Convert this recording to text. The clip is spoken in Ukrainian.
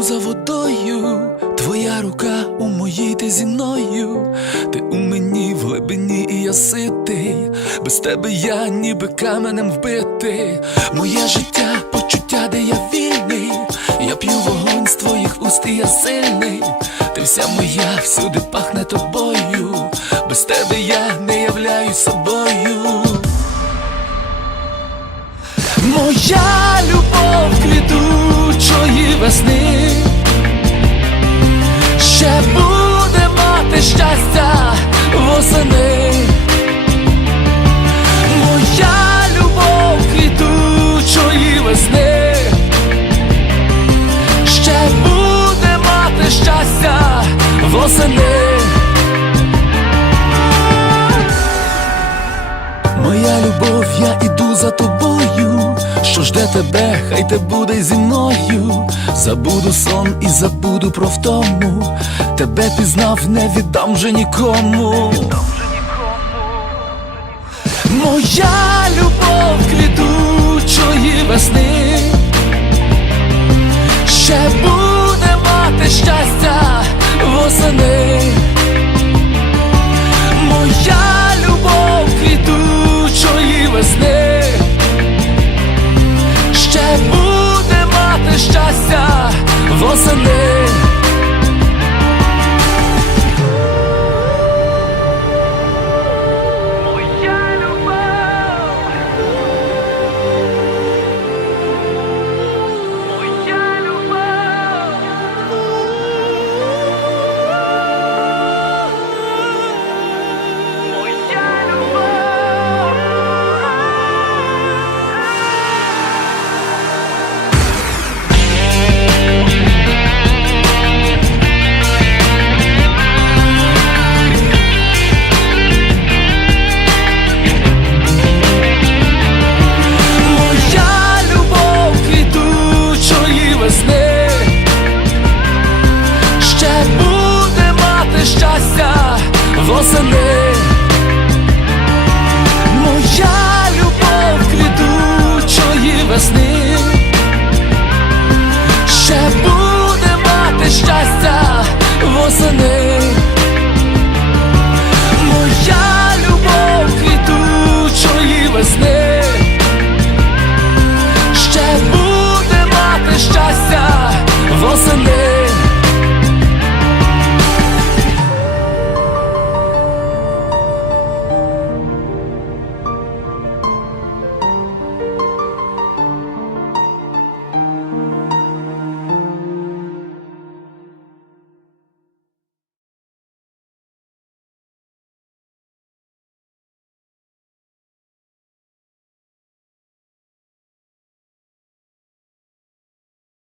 йду за водою, твоя рука у моїй ти зі мною, ти у мені в глибині, і я ситий, без тебе я ніби каменем вбитий. Моє життя, почуття, де я вільний. Я п'ю вогонь з твоїх уст, і я сильний. Ти вся моя, всюди пахне тобою. Без тебе я не являюсь собою. Моя любов квітучої за тобою. Що жде тебе, хай те буде зі мною. Забуду сон і забуду про втому. Тебе пізнав, не віддам вже нікому. Моя любов квітучої весни ще буде мати щастя восени. Восени. close enough